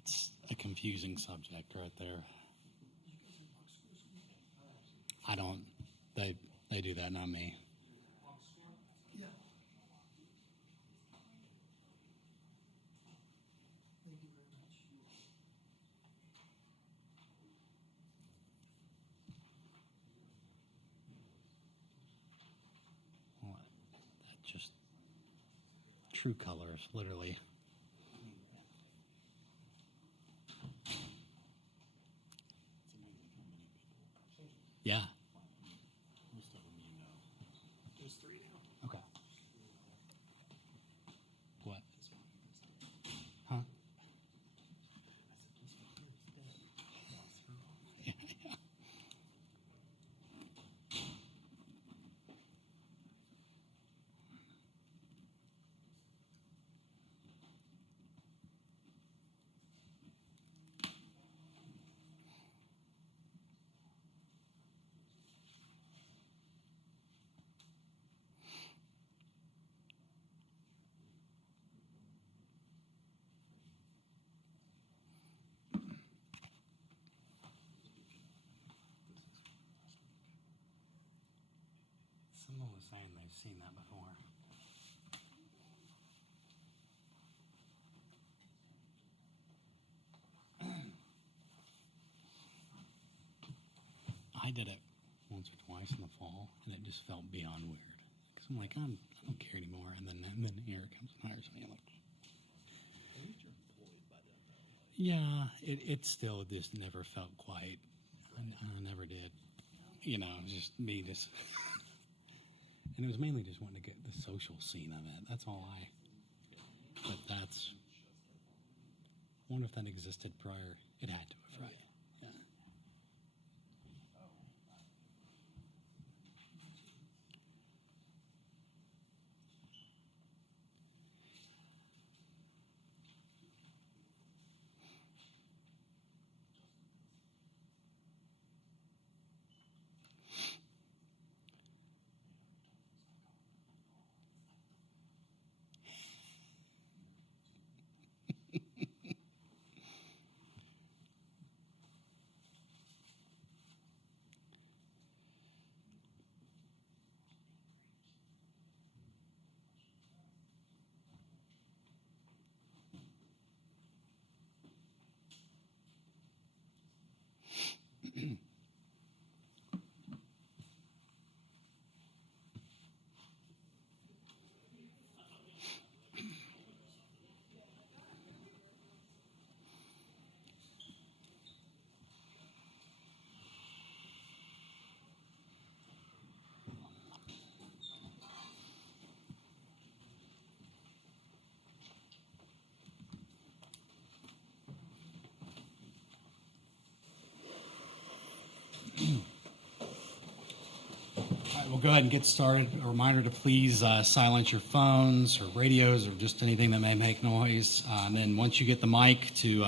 That's a confusing subject right there. I don't. They do that, not me. Yeah. Thank you very much. What? That just true colors, literally. Yeah. Most of them you know. There's 3 now. Okay. What? Huh? Someone was saying they've seen that before. I did it once or twice in the fall, and it just felt beyond weird. Because I'm like, I don't care anymore. And then here it comes and hires me. I'm like, At least you're employed by them, though. yeah, it still just never felt quite. I never did. You know, it was just me just. And it was mainly just wanting to get the social scene of it. That's all But that's. I wonder if that existed prior. It had to have, right? Yeah. All right, we'll go ahead and get started. A reminder to please silence your phones or radios or just anything that may make noise. And then once you get the mic to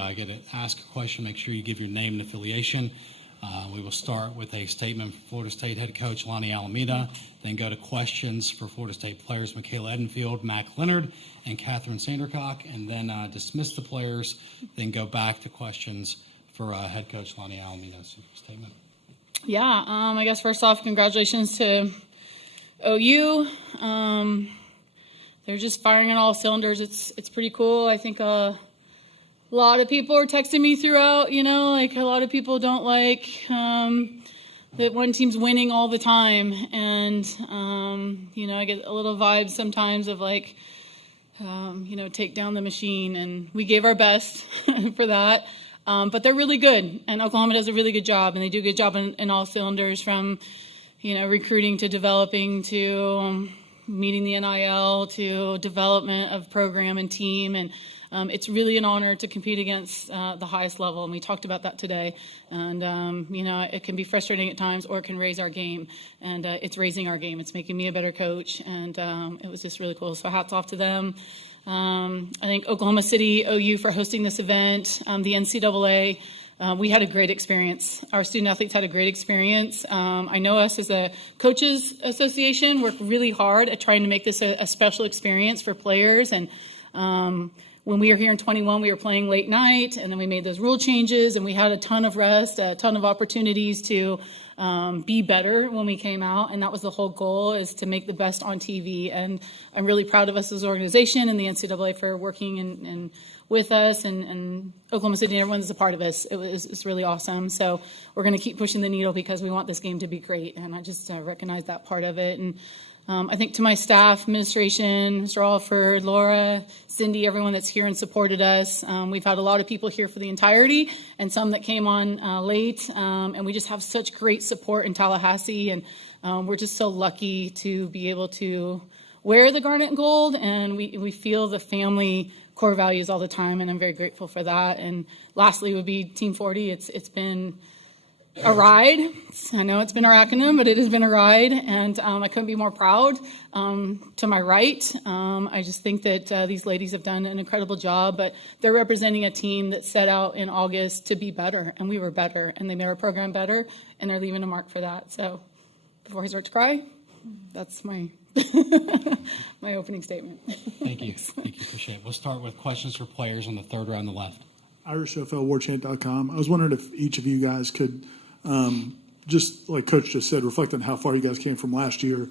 ask a question, make sure you give your name and affiliation. We will start with a statement from Florida State head coach Lonnie Alameda, then go to questions for Florida State players Michaela Edenfield, Mac Leonard, and Catherine Sandercock, and then dismiss the players, then go back to questions for head coach Lonnie Alameda's statement. Yeah, I guess first off, congratulations to OU. They're just firing on all cylinders. It's pretty cool. I think a lot of people are texting me throughout, like a lot of people don't like that one team's winning all the time. And, I get a little vibe sometimes of like, take down the machine. And we gave our best for that. But they're really good, and Oklahoma does a really good job, and they do a good job in all cylinders, from, recruiting to developing to meeting the NIL to development of program and team. And it's really an honor to compete against the highest level, and we talked about that today. And, it can be frustrating at times, or it can raise our game, and it's raising our game. It's making me a better coach, and it was just really cool. So hats off to them. I think Oklahoma City, OU for hosting this event, the NCAA, we had a great experience. Our student athletes had a great experience. I know us as a coaches association work really hard at trying to make this a special experience for players, and when we were here in 21, we were playing late night, and then we made those rule changes, and we had a ton of rest, a ton of opportunities to be better when we came out, and that was the whole goal, is to make the best on TV. And I'm really proud of us as an organization and the NCAA for working and with us, and Oklahoma City and everyone that's a part of us. It's really awesome. So we're going to keep pushing the needle because we want this game to be great, and I just recognize that part of it. And I think to my staff, administration, Mr. Alford, Laura, Cindy, everyone that's here and supported us. We've had a lot of people here for the entirety and some that came on late. And we just have such great support in Tallahassee. And we're just so lucky to be able to wear the garnet and gold. And we feel the family core values all the time. And I'm very grateful for that. And lastly would be Team 40. It's been a ride. I know it's been our acronym, but it has been a ride, and I couldn't be more proud. To my right, I just think that these ladies have done an incredible job, but they're representing a team that set out in August to be better, and we were better, and they made our program better, and they're leaving a mark for that. So before I start to cry, that's my my opening statement. Thank you. Thank you. Appreciate it. We'll start with questions for players on the third row on the left. IrishFLWarchant.com. I was wondering if each of you guys could, just like Coach just said, reflect on how far you guys came from last year,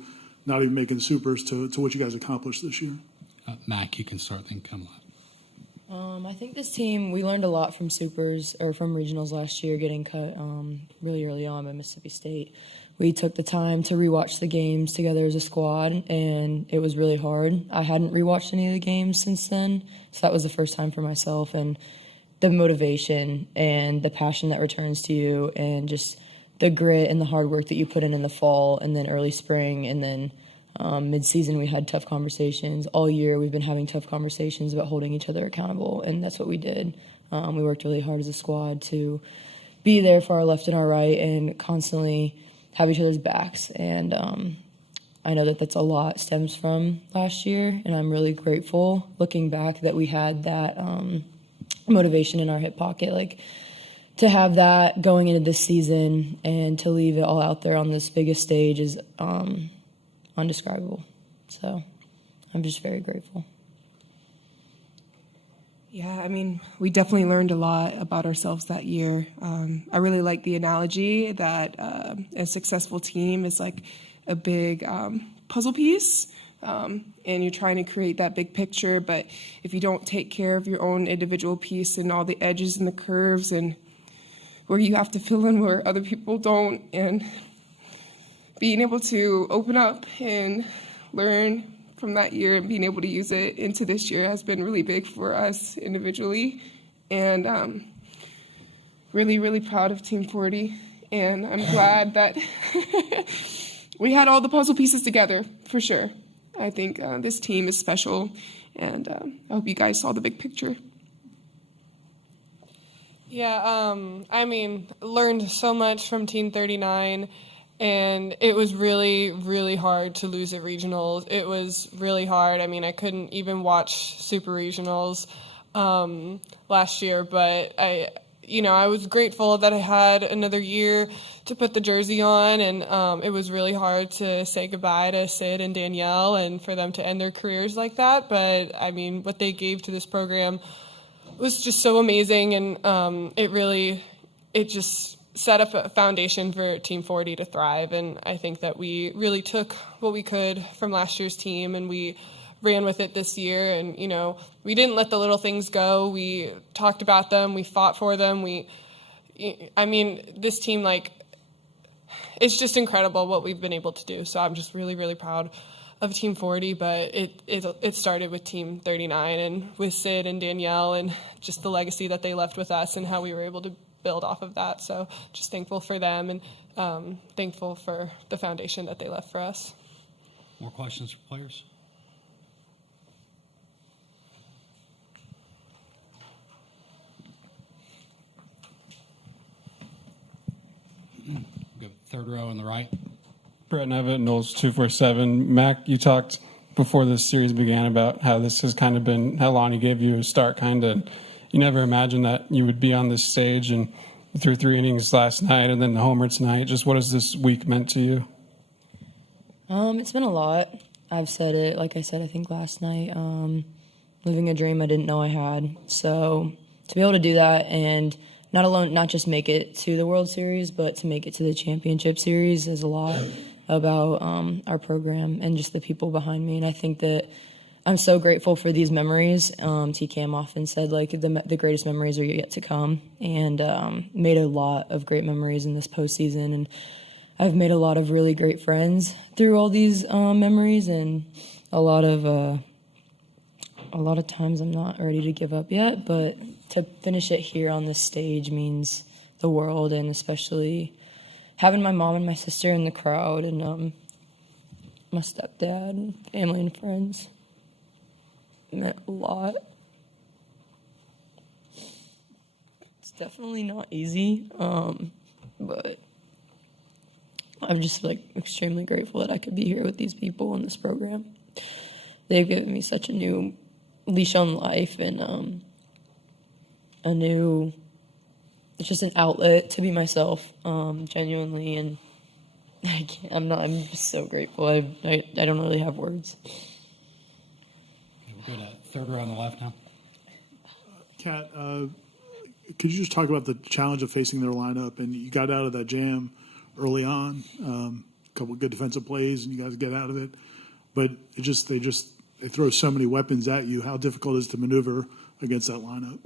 not even making the supers, to what you guys accomplished this year. Mac, you can start, then come left. I think this team, we learned a lot from supers or from regionals last year, getting cut really early on by Mississippi State. We took the time to rewatch the games together as a squad, and it was really hard. I hadn't rewatched any of the games since then, so that was the first time for myself. And the motivation and the passion that returns to you, and just the grit and the hard work that you put in the fall and then early spring, and then mid-season we had tough conversations. All year we've been having tough conversations about holding each other accountable, and that's what we did. We worked really hard as a squad to be there for our left and our right and constantly have each other's backs. And I know that that's a lot stems from last year, and I'm really grateful looking back that we had that motivation in our hip pocket, like to have that going into this season and to leave it all out there on this biggest stage is undescribable. So I'm just very grateful. Yeah, I mean, we definitely learned a lot about ourselves that year. I really like the analogy that a successful team is like a big puzzle piece. And you're trying to create that big picture, but if you don't take care of your own individual piece and all the edges and the curves and where you have to fill in where other people don't, and being able to open up and learn from that year and being able to use it into this year has been really big for us individually. And really, really proud of Team 40. And I'm glad that we had all the puzzle pieces together, for sure. I think this team is special, and I hope you guys saw the big picture. Yeah, I mean, learned so much from Team 39, and it was really, really hard to lose at regionals. It was really hard. I mean, I couldn't even watch Super Regionals last year, but I was grateful that I had another year to put the jersey on, and it was really hard to say goodbye to Sid and Danielle and for them to end their careers like that. But, I mean, what they gave to this program was just so amazing, and it just set up a foundation for Team 40 to thrive. And I think that we really took what we could from last year's team, and we ran with it this year. And, we didn't let the little things go. We talked about them. We fought for them. This team, it's just incredible what we've been able to do. So I'm just really, really proud of Team 40, but it started with Team 39 and with Sid and Danielle, and just the legacy that they left with us and how we were able to build off of that. So just thankful for them, and thankful for the foundation that they left for us. More questions for players? Go third row on the right. Brett Nevitt, Knowles 247. Mac, you talked before this series began about how this has kind of been how Lonnie gave you a start, kind of. You never imagined that you would be on this stage, and through 3 innings last night and then the homer tonight. Just what has this week meant to you? It's been a lot. I've said it, like I said, I think last night. living a dream I didn't know I had. So to be able to do that and not just make it to the World Series, but to make it to the championship series is a lot about our program and just the people behind me. And I think that I'm so grateful for these memories. T-Cam often said, like, the greatest memories are yet to come, and made a lot of great memories in this postseason. And I've made a lot of really great friends through all these memories, and a lot of times I'm not ready to give up yet, but to finish it here on this stage means the world, and especially having my mom and my sister in the crowd, and my stepdad and family and friends meant a lot. It's definitely not easy, but I'm just extremely grateful that I could be here with these people in this program. They've given me such a new leash on life, and it's just an outlet to be myself, genuinely, and I'm just so grateful. I don't really have words. We'll go to third row on the left now. Kat, could you just talk about the challenge of facing their lineup? And you got out of that jam early on, a couple of good defensive plays, and you guys get out of it. But they throw so many weapons at you. How difficult is it to maneuver against that lineup?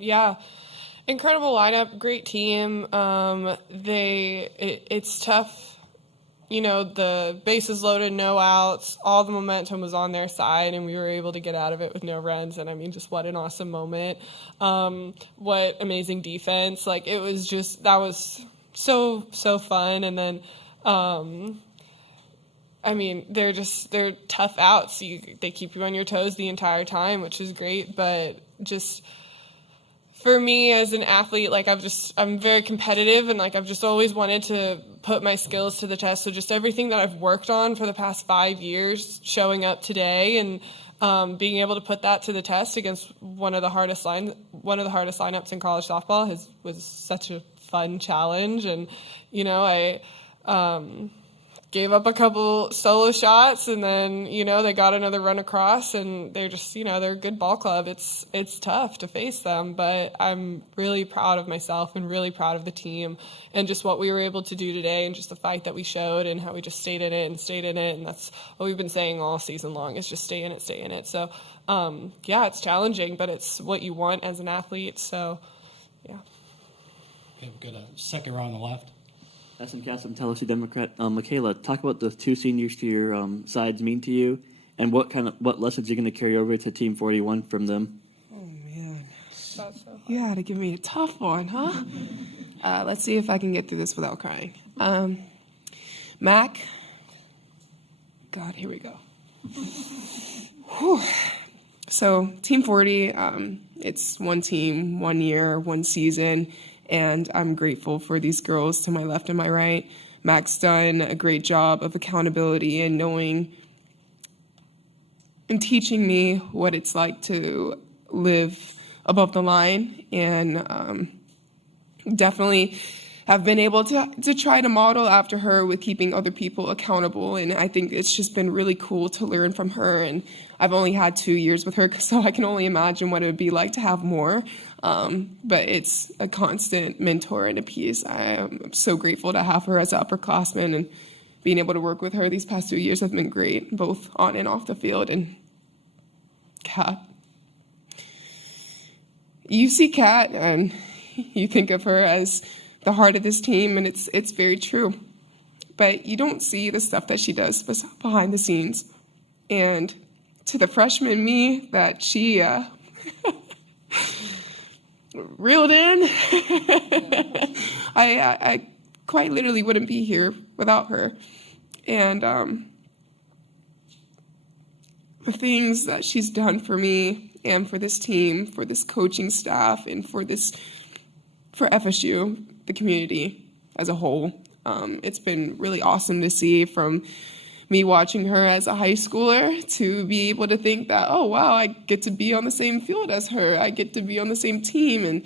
Yeah, incredible lineup, great team. It's tough. You know, the bases loaded, no outs, all the momentum was on their side, and we were able to get out of it with no runs. And I mean, just what an awesome moment. What amazing defense. That was so fun. And then, I mean, they're tough outs. They keep you on your toes the entire time, which is great. But just for me as an athlete, I'm very competitive, and I've just always wanted to put my skills to the test. So just everything that I've worked on for the past 5 years, showing up today and being able to put that to the test against one of the hardest lineups in college softball was such a fun challenge. And I gave up a couple solo shots, and then they got another run across, and they're just they're a good ball club. It's tough to face them, but I'm really proud of myself and really proud of the team and just what we were able to do today, and just the fight that we showed and how we just stayed in it. And that's what we've been saying all season long, is just stay in it. So yeah, it's challenging, but it's what you want as an athlete. So yeah. Okay, we'll go to second row on the left. SM Cass, I'm Tallahassee Democrat. Michaela, talk about the two seniors to your sides mean to you, and what lessons you're going to carry over to Team 41 from them. Oh man, you had to give me a tough one, huh? Let's see if I can get through this without crying. Mac, God, here we go. Whew. So Team 40, it's one team, 1 year, one season. And I'm grateful for these girls to my left and my right. Mac's done a great job of accountability and knowing and teaching me what it's like to live above the line, and definitely have been able to try to model after her with keeping other people accountable. And I think it's just been really cool to learn from her. And I've only had 2 years with her, so I can only imagine what it would be like to have more. But it's a constant mentor and a piece. I am so grateful to have her as an upperclassman, and being able to work with her these past 2 years have been great, both on and off the field. And Kat, you see Kat, and you think of her as the heart of this team, and it's very true. But you don't see the stuff that she does behind the scenes. And to the freshman me that she reeled in, I quite literally wouldn't be here without her. And the things that she's done for me and for this team, for this coaching staff, and for FSU, the community as a whole. It's been really awesome to see, from me watching her as a high schooler to be able to think that, oh, wow, I get to be on the same field as her. I get to be on the same team, and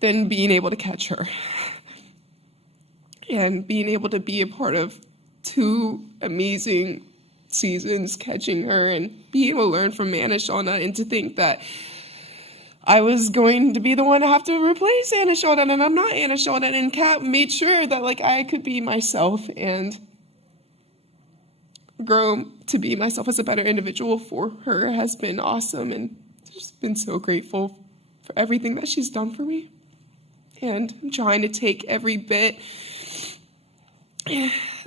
then being able to catch her and being able to be a part of two amazing seasons catching her and being able to learn from Anna Shauna, and to think that I was going to be the one to have to replace Anna Shauna, and I'm not Anna Shauna. And Kat made sure that like I could be myself and grow to be myself as a better individual for her has been awesome, and just been so grateful for everything that she's done for me. And I'm trying to take every bit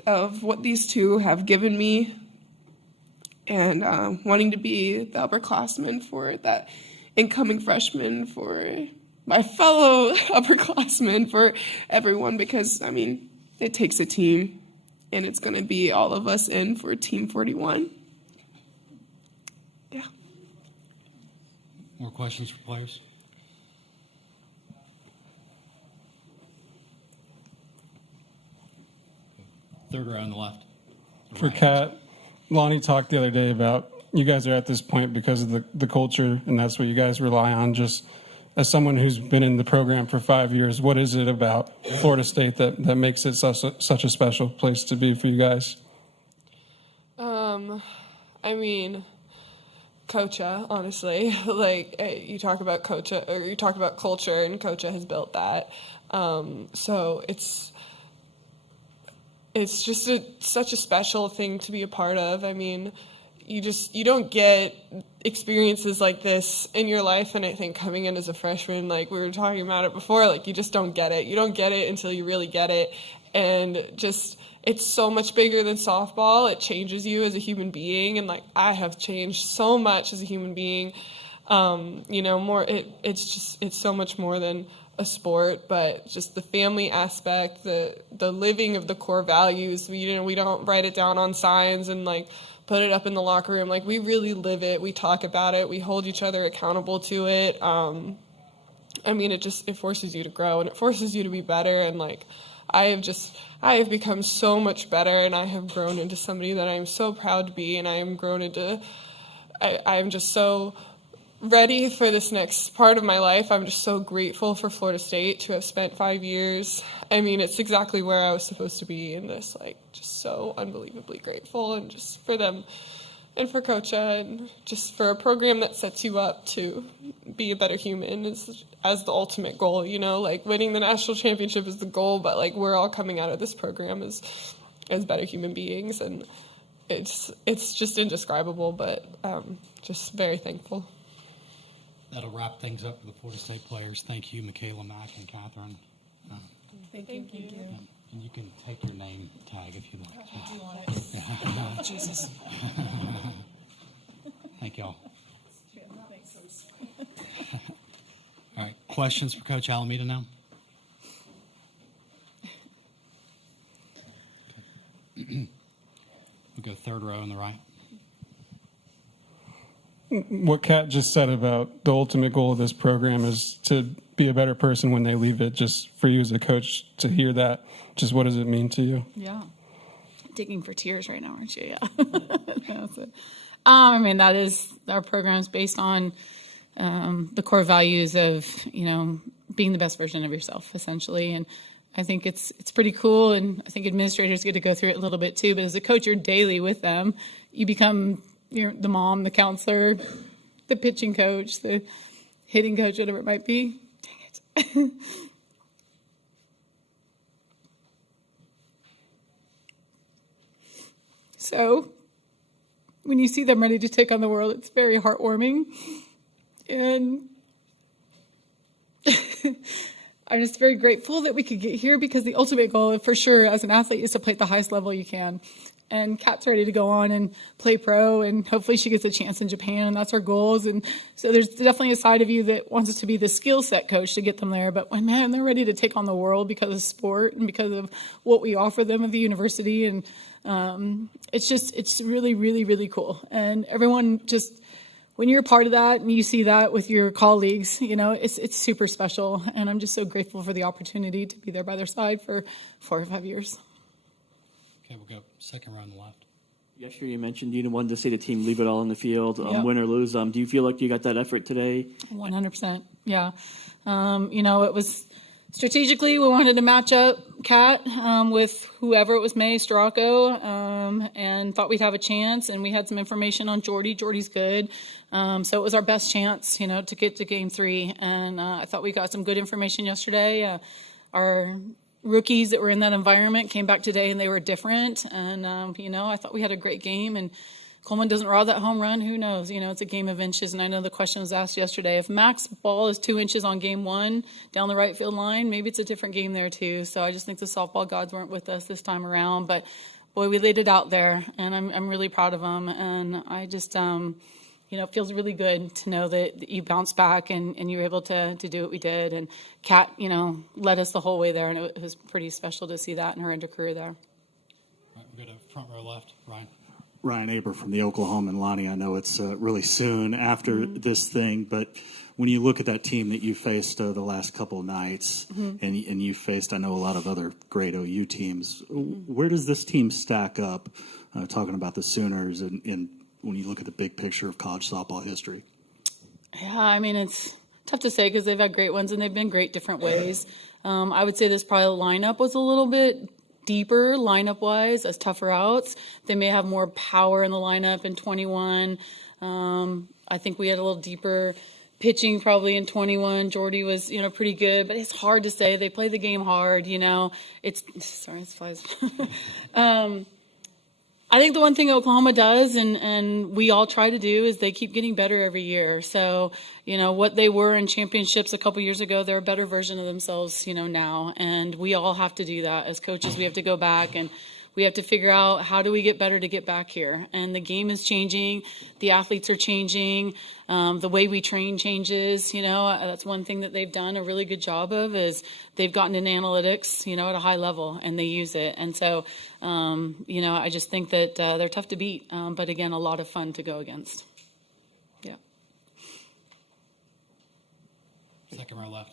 of what these two have given me, and wanting to be the upperclassman for that incoming freshman, for my fellow upperclassmen, for everyone, because, I mean, it takes a team, and it's going to be all of us in for Team 41. Yeah. More questions for players? Third row on the left. For Right. Kat, Lonnie talked the other day about you guys are at this point because of the culture, and that's what you guys rely on. Just as someone who's been in the program for 5 years, what is it about Florida State that makes it such a special place to be for you guys? I mean, Coacha, honestly. Like, you talk about Coacha, or you talk about culture, and Coacha has built that. So it's just such a special thing to be a part of. I mean, you don't get experiences like this in your life, and I think coming in as a freshman, like we were talking about it before, like you just don't get it. You don't get it until you really get it, and just it's so much bigger than softball. It changes you as a human being, and like I have changed so much as a human being. It's so much more than a sport, but just the family aspect, the living of the core values. We don't write it down on signs and like put it up in the locker room. Like we really live it. We talk about it. We hold each other accountable to it. I mean, it forces you to grow, and it forces you to be better. And like I have become so much better, and I have grown into somebody that I am so proud to be, and I am just so ready for this next part of my life. I'm just so grateful for Florida State to have spent 5 years. I mean, it's exactly where I was supposed to be in this, like, just so unbelievably grateful, and just for them and for Coacha, and just for a program that sets you up to be a better human as the ultimate goal, like winning the national championship is the goal, but like we're all coming out of this program as better human beings, and it's just indescribable, but just very thankful. That'll wrap things up for the Florida State players. Thank you, Michaela, Mack, and Catherine. Thank you. And you can take your name tag if you'd like. Do you want it? Jesus. Thank y'all. All right, questions for Coach Alameda now? We'll go third row on the right. What Kat just said about the ultimate goal of this program is to be a better person when they leave it. Just for you as a coach to hear that, just what does it mean to you? Yeah. Digging for tears right now, aren't you? Yeah. That's it. I mean, that is our program's based on the core values of, being the best version of yourself, essentially. And I think it's pretty cool. And I think administrators get to go through it a little bit too. But as a coach, you're daily with them. You become the mom, the counselor, the pitching coach, the hitting coach, whatever it might be. Dang it. So when you see them ready to take on the world, it's very heartwarming. And I'm just very grateful that we could get here, because the ultimate goal for sure as an athlete is to play at the highest level you can. And Kat's ready to go on and play pro, and hopefully she gets a chance in Japan, and that's our goals. And so there's definitely a side of you that wants us to be the skill set coach to get them there. But when, man, they're ready to take on the world because of sport and because of what we offer them at the university. And it's really, really, really cool. And everyone just, when you're a part of that and you see that with your colleagues, it's super special. And I'm just so grateful for the opportunity to be there by their side for 4 or 5 years. Okay, we'll go second row on the left. Yesterday you mentioned you wanted to see the team leave it all in the field, Yep. win or lose. Do you feel like you got that effort today? 100%. Yeah. It was strategically, we wanted to match up Kat with whoever it was, May Stracco, and thought we'd have a chance. And we had some information on Jordy. Jordy's good. So it was our best chance, to get to game 3. And I thought we got some good information yesterday. Our rookies that were in that environment came back today and they were different. And, I thought we had a great game. And Coleman doesn't raw that home run, who knows? It's a game of inches. And I know the question was asked yesterday. If Mac's ball is 2 inches on game 1 down the right field line, maybe it's a different game there too. So I just think the softball gods weren't with us this time around. But, boy, we laid it out there, and I'm really proud of them. And I just, it feels really good to know that you bounced back and you were able to do what we did. And Kat, led us the whole way there, and it was pretty special to see that in her end of career there. All right, we'll go to front row left. Ryan. Ryan Aber from the Oklahoma, and Lonnie, I know it's really soon after this thing, but when you look at that team that you faced the last couple of nights, and you faced, I know, a lot of other great OU teams, where does this team stack up, talking about the Sooners, and when you look at the big picture of college softball history? Yeah, it's tough to say because they've had great ones, and they've been great different ways. I would say this probably lineup was a little bit deeper lineup-wise as tougher outs. They may have more power in the lineup in 21. I think we had a little deeper pitching probably in 21. Jordy was, pretty good, but it's hard to say. They play the game hard, It's flies. I think the one thing Oklahoma does, and we all try to do, is they keep getting better every year. So, what they were in championships a couple years ago, they're a better version of themselves, now. And we all have to do that. As coaches, we have to go back and we have to figure out how do we get better to get back here. And the game is changing. The athletes are changing. The way we train changes. That's one thing that they've done a really good job of is they've gotten in analytics, at a high level, and they use it. And so, I just think that they're tough to beat. But again, a lot of fun to go against. Yeah. Second row left.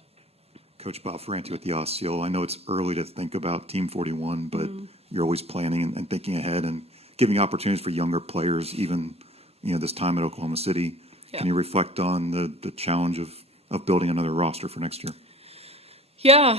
Coach Bob Ferranti with the Osceola. I know it's early to think about Team 41, but you're always planning and thinking ahead and giving opportunities for younger players, even this time at Oklahoma City. Yeah. Can you reflect on the challenge of building another roster for next year? Yeah,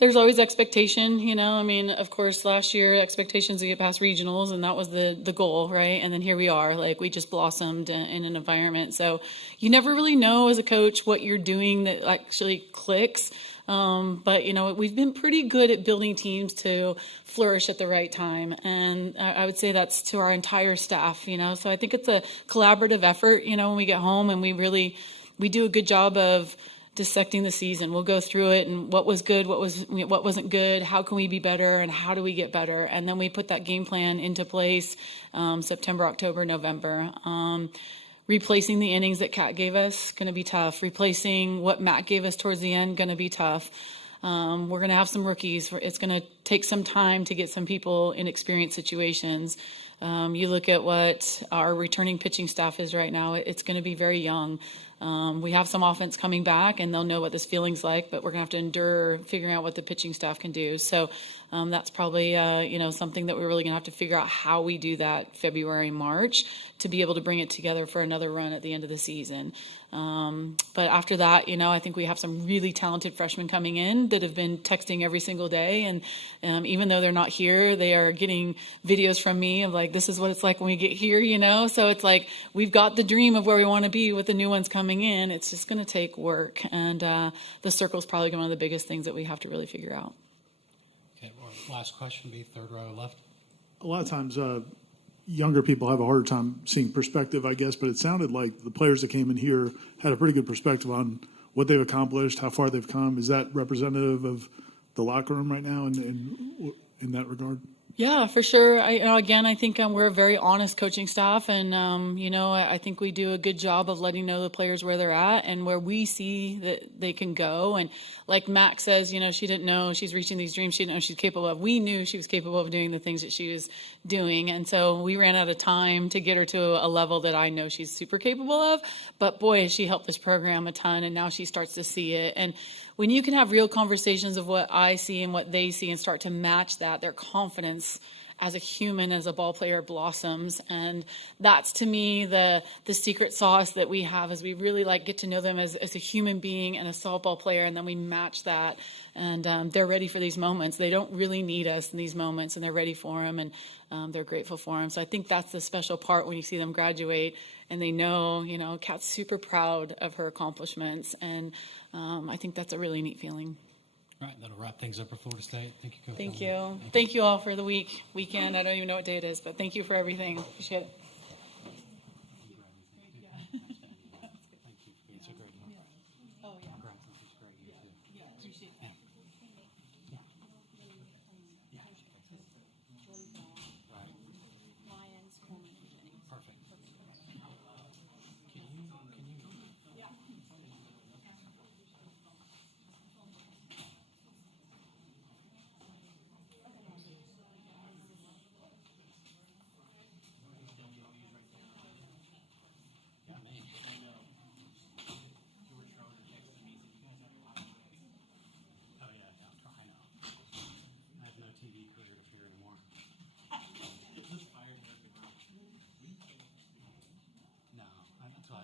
there's always expectation, of course, last year expectations to get past regionals, and that was the goal, right? And then here we are, we just blossomed in an environment. So you never really know as a coach what you're doing that actually clicks. But, we've been pretty good at building teams to flourish at the right time. And I would say that's to our entire staff, So I think it's a collaborative effort, when we get home, and we do a good job of dissecting the season. We'll go through it and what was good, what wasn't good, how can we be better, and how do we get better? And then we put that game plan into place September, October, November. Replacing the innings that Kat gave us, going to be tough. Replacing what Matt gave us towards the end, going to be tough. We're going to have some rookies. It's going to take some time to get some people in experienced situations. You look at what our returning pitching staff is right now, it's going to be very young. We have some offense coming back, and they'll know what this feeling's like, but we're going to have to endure figuring out what the pitching staff can do. So that's probably, something that we're really going to have to figure out how we do that February, March to be able to bring it together for another run at the end of the season. But after that, I think we have some really talented freshmen coming in that have been texting every single day. And even though they're not here, they are getting videos from me of this is what it's like when we get here, So it's we've got the dream of where we want to be with the new ones coming in. It's just going to take work. And the circle is probably one of the biggest things that we have to really figure out. Okay, our last question will be third row left. A lot of times, younger people have a harder time seeing perspective, I guess, but it sounded like the players that came in here had a pretty good perspective on what they've accomplished, how far they've come. Is that representative of the locker room right now in that regard? Yeah, for sure. I think we're a very honest coaching staff, and I think we do a good job of letting know the players where they're at and where we see that they can go. And like Mac says, she didn't know she's reaching these dreams she didn't know she's capable of. We knew she was capable of doing the things that she was doing, and so we ran out of time to get her to a level that I know she's super capable of. But boy, she helped this program a ton, and now she starts to see it. And when you can have real conversations of what I see and what they see and start to match that, their confidence as a human, as a ball player, blossoms. And that's, to me, the secret sauce that we have, is we really get to know them as a human being and a softball player, and then we match that. And they're ready for these moments. They don't really need us in these moments, and they're ready for them, and they're grateful for them. So I think that's the special part when you see them graduate, and they know, Kat's super proud of her accomplishments, and I think that's a really neat feeling. All right, that'll wrap things up for Florida State. Thank you, Coach. Thank you. Thank you all for the weekend. I don't even know what day it is, but thank you for everything. Appreciate it. Thank you for being so great. Oh, yeah. Congrats, this was great. You too. Yeah, appreciate that. Perfect. I have no TV career to fear anymore. No, that's why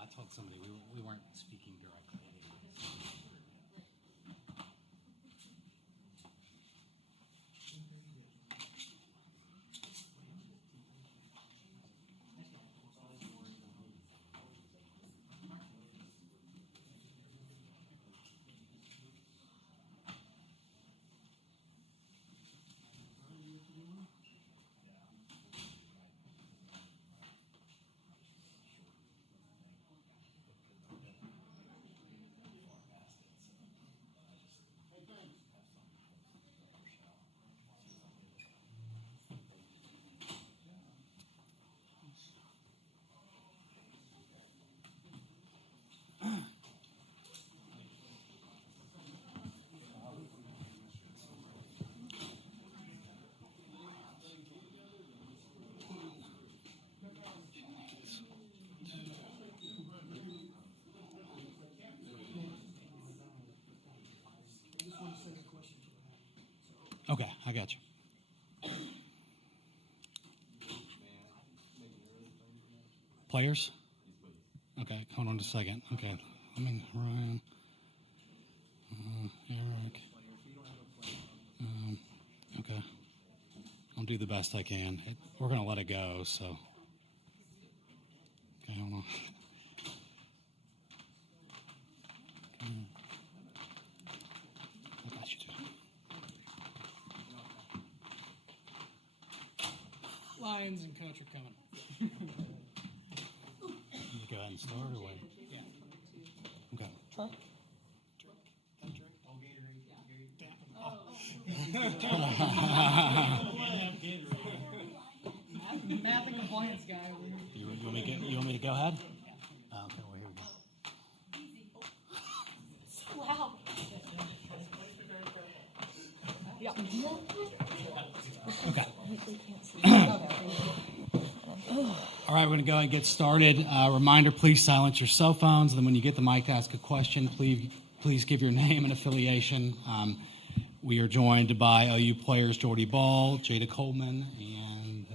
I told somebody we weren't speaking directly. Okay, I got you. Players? Okay, hold on just a second. Okay, Ryan, Eric. Okay, I'll do the best I can. We're going to let it go, so. Okay, hold on. I got you too. Lions and coach are coming. You go ahead and start or what? Yeah. Okay. Truck? Math and compliance guy. You want me to go ahead? Okay, well, here we go. Okay. All right, we're going to go ahead and get started. Reminder, please silence your cell phones. And then when you get the mic to ask a question, please give your name and affiliation. We are joined by OU players Jordy Ball, Jada Coleman, and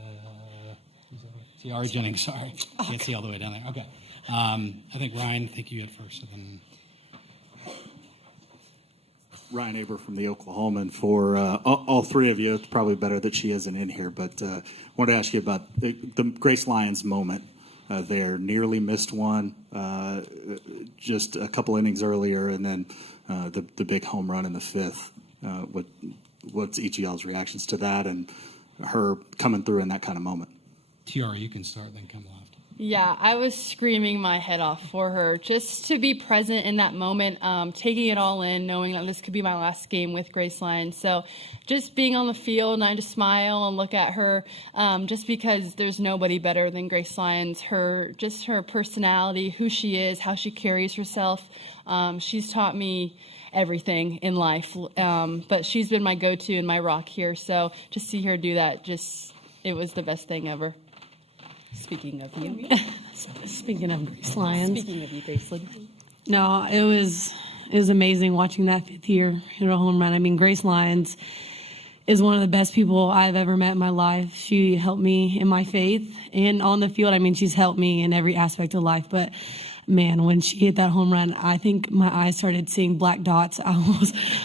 Tiara Jennings. Sorry, can't see all the way down there. Okay. I think Ryan, you had first. So then Ryan Aber from the Oklahoman. For all three of you, it's probably better that she isn't in here, but I wanted to ask you about the Grace Lyons moment there. Nearly missed one just a couple innings earlier, and then the big home run in the fifth. What's each of y'all's reactions to that and her coming through in that kind of moment? Tiara, you can start, then come left. Yeah, I was screaming my head off for her just to be present in that moment, taking it all in, knowing that this could be my last game with Grace Lyons. So just being on the field and I just smile and look at her just because there's nobody better than Grace Lyons. Her personality, who she is, how she carries herself. She's taught me everything in life, but she's been my go-to and my rock here. So just see her do that, it was the best thing ever. Speaking of you. Speaking of Grace Lyons. Speaking of you, Graceland. No, it was amazing watching that fifth year hit a home run. I mean, Grace Lyons, is one of the best people I've ever met in my life. She helped me in my faith and on the field. I mean, she's helped me in every aspect of life. But, man, when she hit that home run, I think my eyes started seeing black dots. I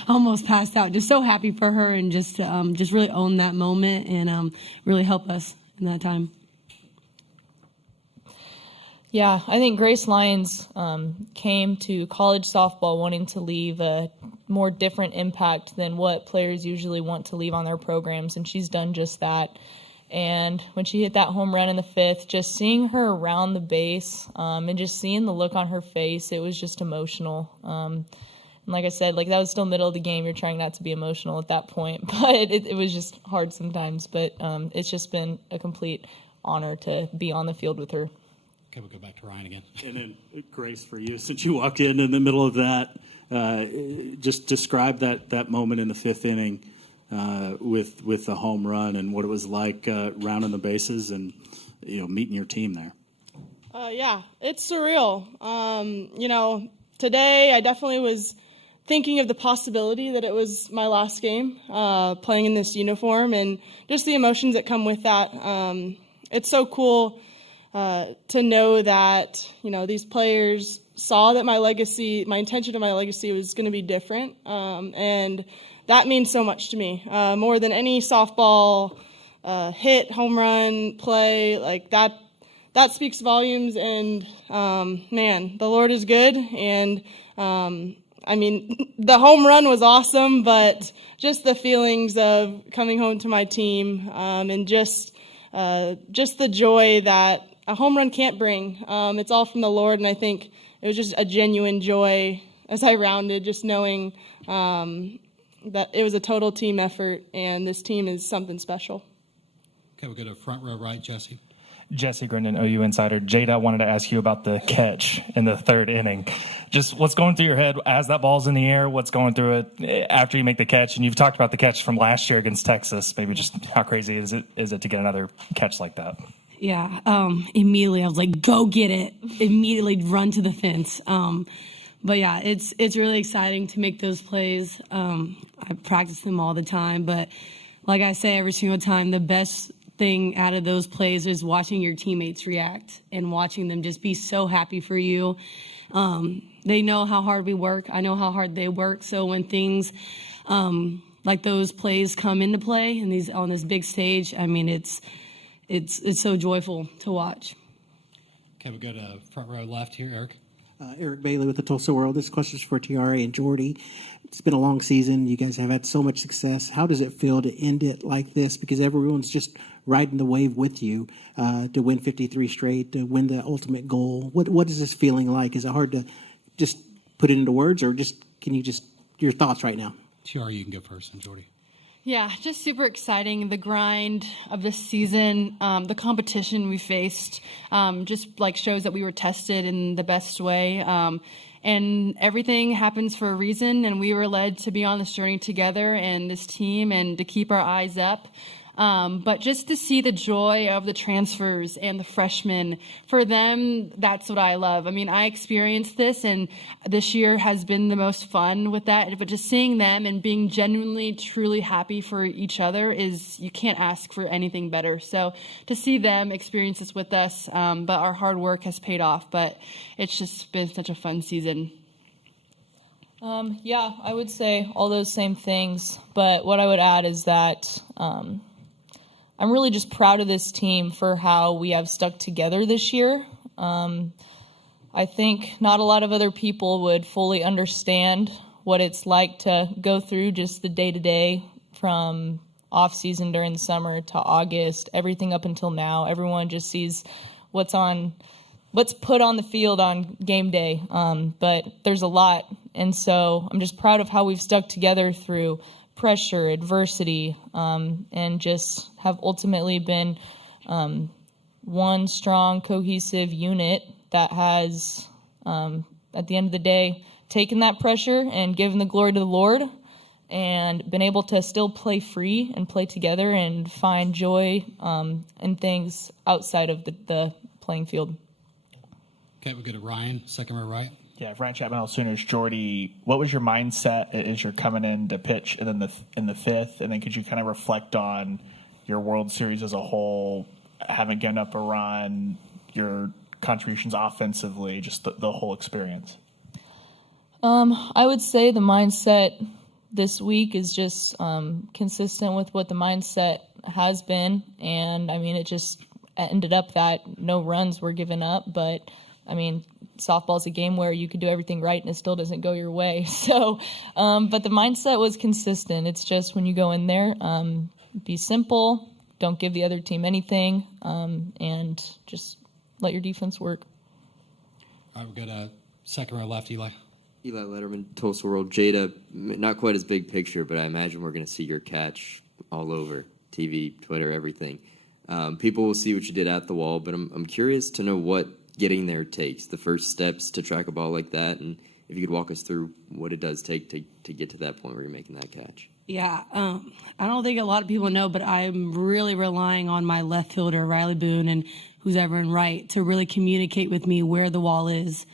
almost passed out. Just so happy for her and just really own that moment and really help us in that time. Yeah, I think Grace Lyons came to college softball wanting to leave a more different impact than what players usually want to leave on their programs, and she's done just that. And when she hit that home run in the 5th, just seeing her around the base and just seeing the look on her face, it was just emotional. And like I said, like that was still middle of the game. You're trying not to be emotional at that point, but it was just hard sometimes. But it's just been a complete honor to be on the field with her. Okay, we'll go back to Ryan again. And then, Grace, for you, since you walked in the middle of that, just describe that moment in the 5th inning with the home run and what it was like rounding the bases and meeting your team there. Yeah, it's surreal. Today I definitely was thinking of the possibility that it was my last game playing in this uniform and just the emotions that come with that. It's so cool to know that, these players saw that my intention of my legacy was going to be different. And that means so much to me, more than any softball hit, home run, play, like that speaks volumes. And, man, the Lord is good. And, the home run was awesome, but just the feelings of coming home to my team and just the joy that a home run can't bring. It's all from the Lord, and I think it was just a genuine joy as I rounded, just knowing that it was a total team effort, and this team is something special. Okay, we'll go to front row right, Jesse. Jesse Grindon, OU Insider. Jada, wanted to ask you about the catch in the 3rd inning. Just what's going through your head as that ball's in the air, what's going through it after you make the catch? And you've talked about the catch from last year against Texas. Maybe just how crazy is it to get another catch like that? Yeah, immediately I was like, go get it. Immediately run to the fence. But yeah, it's really exciting to make those plays. I practice them all the time, but like I say every single time, the best thing out of those plays is watching your teammates react and watching them just be so happy for you. They know how hard we work. I know how hard they work. So when things like those plays come into play and on this big stage, it's so joyful to watch. Okay, we'll go to front row left here, Eric. Eric Bailey with the Tulsa World. This question is for Tiare and Jordy. It's been a long season. You guys have had so much success. How does it feel to end it like this? Because everyone's just riding the wave with you to win 53 straight, to win the ultimate goal. What is this feeling like? Is it hard to just put it into words, or your thoughts right now? Tiare, you can go first, and Jordy. Yeah, just super exciting. The grind of this season, the competition we faced, just like shows that we were tested in the best way. And everything happens for a reason, and we were led to be on this journey together and this team and to keep our eyes up. But just to see the joy of the transfers and the freshmen, for them, that's what I love. I experienced this, and this year has been the most fun with that. But just seeing them and being genuinely, truly happy for each other you can't ask for anything better. So to see them experience this with us, but our hard work has paid off. But it's just been such a fun season. Yeah, I would say all those same things. But what I would add is that I'm really just proud of this team for how we have stuck together this year. I think not a lot of other people would fully understand what it's like to go through just the day-to-day from off-season during the summer to August, everything up until now. Everyone just sees what's put on the field on game day, but there's a lot. And so I'm just proud of how we've stuck together through pressure, adversity, and just have ultimately been one strong, cohesive unit that has, at the end of the day, taken that pressure and given the glory to the Lord and been able to still play free and play together and find joy in things outside of the playing field. Okay, we'll go to Ryan, second row right. Yeah, Grant Chapman, Sooners. Jordy, what was your mindset as you're coming in to pitch in the fifth? And then could you kind of reflect on your World Series as a whole, haven't given up a run, your contributions offensively, just the whole experience? I would say the mindset this week is just consistent with what the mindset has been. And, I mean, it just ended up that no runs were given up. But, I mean, softball's a game where you could do everything right and it still doesn't go your way. So, but the mindset was consistent. It's just when you go in there, be simple, don't give the other team anything, and just let your defense work. All right, we'll go to second row left, Eli. Eli Letterman, Tulsa World. Jada, not quite as big picture, but I imagine we're going to see your catch all over TV, Twitter, everything. People will see what you did at the wall, but I'm curious to know what getting there takes, the first steps to track a ball like that, and if you could walk us through what it does take to get to that point where you're making that catch. Yeah, I don't think a lot of people know, but I'm really relying on my left fielder, Riley Boone, and who's ever in right, to really communicate with me where the wall is.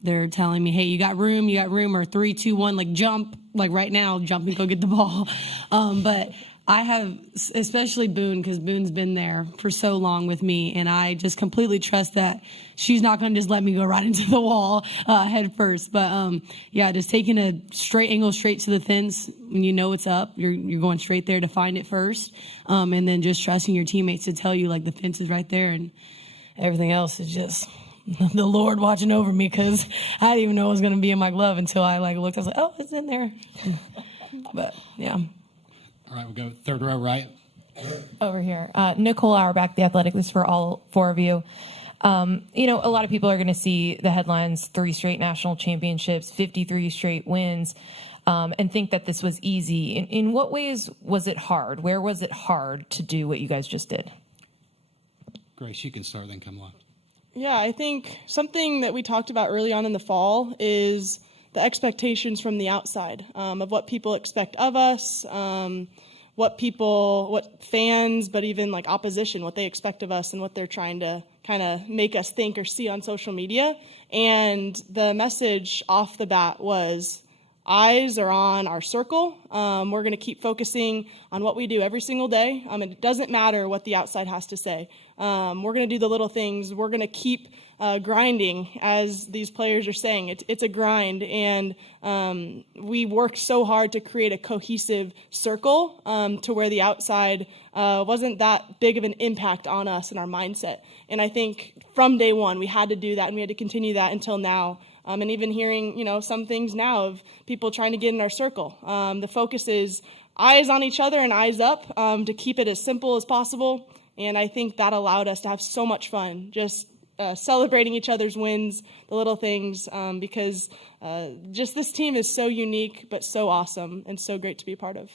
They're telling me, hey, you got room, or 3, 2, 1, like jump, like right now, jump and go get the ball. But I have, especially Boone, because Boone's been there for so long with me, and I just completely trust that she's not going to just let me go right into the wall head first. But, yeah, just taking a straight angle straight to the fence when you know it's up. You're going straight there to find it first, and then just trusting your teammates to tell you, like, the fence is right there, and everything else is just the Lord watching over me, because I didn't even know it was going to be in my glove until I, like, looked. I was like, oh, it's in there. But, yeah. All right, we'll go third row right. Over here. Nicole Auerbach, The Athletic. This is for all four of you. You know, a lot of people are going to see the headlines, 3 straight national championships, 53 straight wins, and think that this was easy. In what ways was it hard? Where was it hard to do what you guys just did? Grace, you can start, then come left. Yeah, I think something that we talked about early on in the fall is the expectations from the outside of what people expect of us, what fans, but even like opposition, what they expect of us and what they're trying to kind of make us think or see on social media. And the message off the bat was, eyes are on our circle. We're going to keep focusing on what we do every single day. It doesn't matter what the outside has to say. We're going to do the little things. We're going to keep grinding, as these players are saying. It's a grind, and we worked so hard to create a cohesive circle to where the outside wasn't that big of an impact on us and our mindset. And I think from day one, we had to do that, and we had to continue that until now. And even hearing, some things now of people trying to get in our circle. The focus is eyes on each other and eyes up to keep it as simple as possible. And I think that allowed us to have so much fun, just celebrating each other's wins, the little things, because just this team is so unique, but so awesome and so great to be a part of.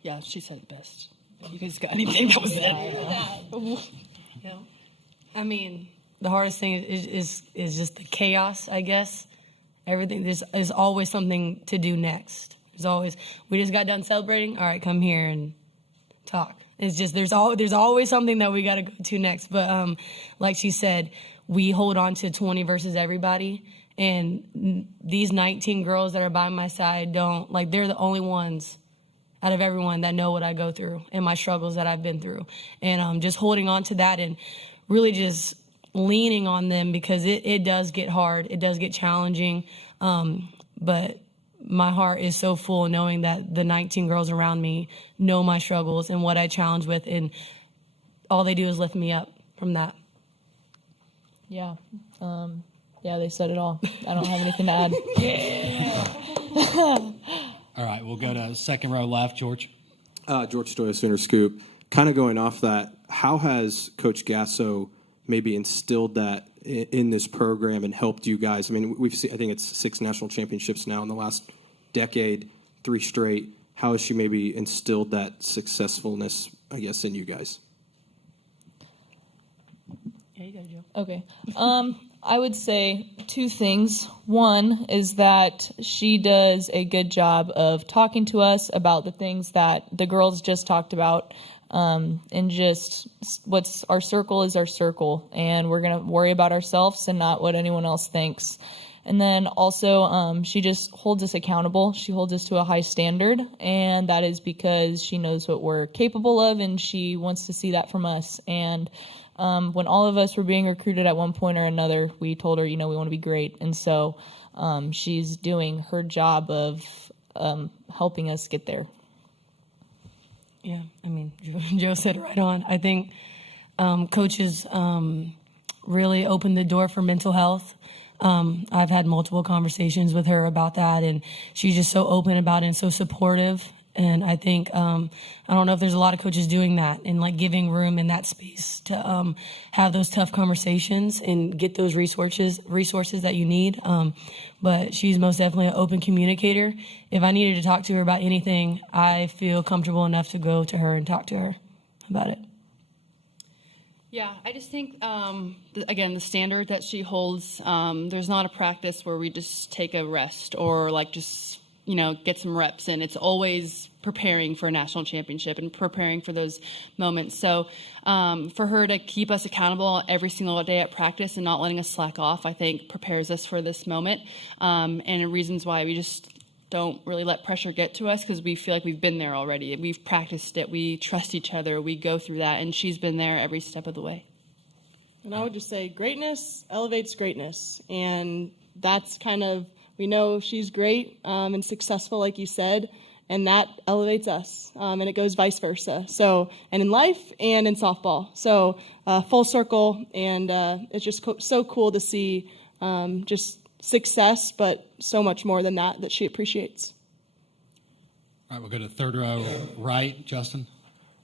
Yeah, she said it best. You guys got anything that was it? Yeah. I mean, the hardest thing is just the chaos, I guess. Everything, there's always something to do next. We just got done celebrating. All right, come here and talk. It's just there's always something that we got to go to next. But like she said, we hold on to 20 versus everybody, and these 19 girls that are by my side they're the only ones out of everyone that know what I go through and my struggles that I've been through, and just holding on to that and really just leaning on them, because it does get hard, it does get challenging, but my heart is so full knowing that the 19 girls around me know my struggles and what I challenge with, and all they do is lift me up from that. Yeah. Yeah, they said it all. I don't have anything to add. All right, we'll go to second row left, George. George Stoya, Sooner Scoop. Kind of going off that, how has Coach Gasso maybe instilled that in this program and helped you guys? I mean, we've seen, I think it's 6 national championships now in the last decade, 3 straight. How has she maybe instilled that successfulness, I guess, in you guys? Yeah, you go, Joe. Okay. I would say 2 things. One is that she does a good job of talking to us about the things that the girls just talked about. and just what's our circle is our circle, and we're going to worry about ourselves and not what anyone else thinks. And then also, she just holds us accountable. She holds us to a high standard, and that is because she knows what we're capable of, and she wants to see that from us. And when all of us were being recruited at one point or another, we told her, we want to be great. And so she's doing her job of helping us get there. Yeah, I mean, Joe said it right on. I think coaches really opened the door for mental health. I've had multiple conversations with her about that, and she's just so open about it and so supportive. And I think, I don't know if there's a lot of coaches doing that and like giving room in that space to have those tough conversations and get those resources that you need. But she's most definitely an open communicator. If I needed to talk to her about anything, I feel comfortable enough to go to her and talk to her about it. Yeah, I just think, again, the standard that she holds, there's not a practice where we just take a rest or like just, get some reps in. It's always preparing for a national championship and preparing for those moments. So for her to keep us accountable every single day at practice and not letting us slack off, I think prepares us for this moment, and reasons why we just don't really let pressure get to us, because we feel like we've been there already. We've practiced it. We trust each other. We go through that, and she's been there every step of the way. And I would just say greatness elevates greatness, and that's kind of, we know she's great and successful, like you said, and that elevates us, and it goes vice versa. So, and in life and in softball. So full circle, and it's just so cool to see just success, but so much more than that she appreciates. All right, we'll go to third row right, Justin.